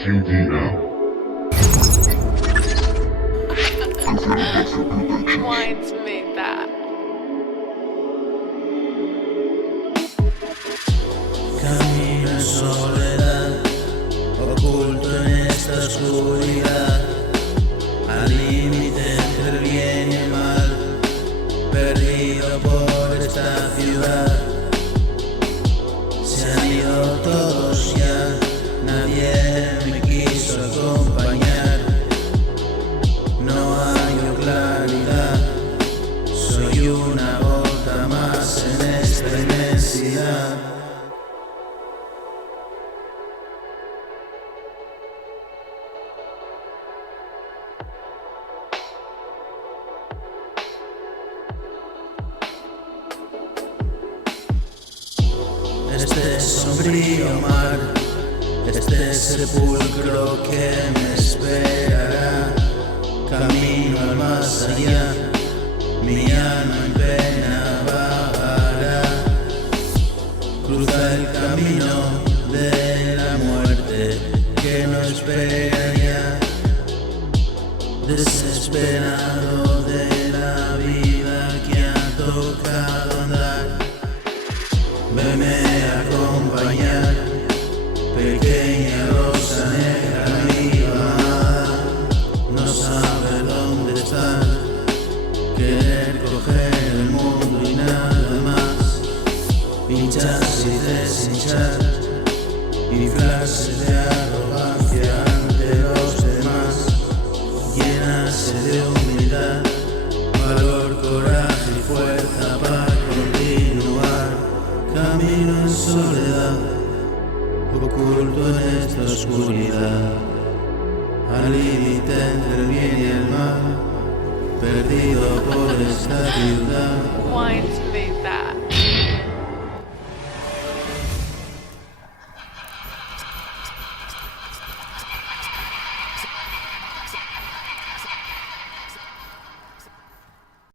GDM. Wines made that. Camino en soledad, oculto en esta oscuridad, al límite entre el bien y el mal, perdido por esta ciudad. Se han ido todos ya, nadie me quiso acompañar. No hay claridad, soy una gota más en esta inmensidad. Este sombrío mar, este sepulcro que me esperará, camino al más allá, mi alma en pena vagará. Cruza el camino de la muerte que no espera ya, desesperado de la vida que ha tocado andar. Veme a acompañar, pequeña rosa negra viva, no sabe dónde está, querer coger el mundo y nada más, pincharse y deshinchar, inflarse de arrogancia ante los demás, llenarse de humildad, valor, coraje y fuerza para continuar. Camino en soledad, oculto en esta oscuridad, al límite entre el bien y el mal, perdido por esta ciudad. Wines made that.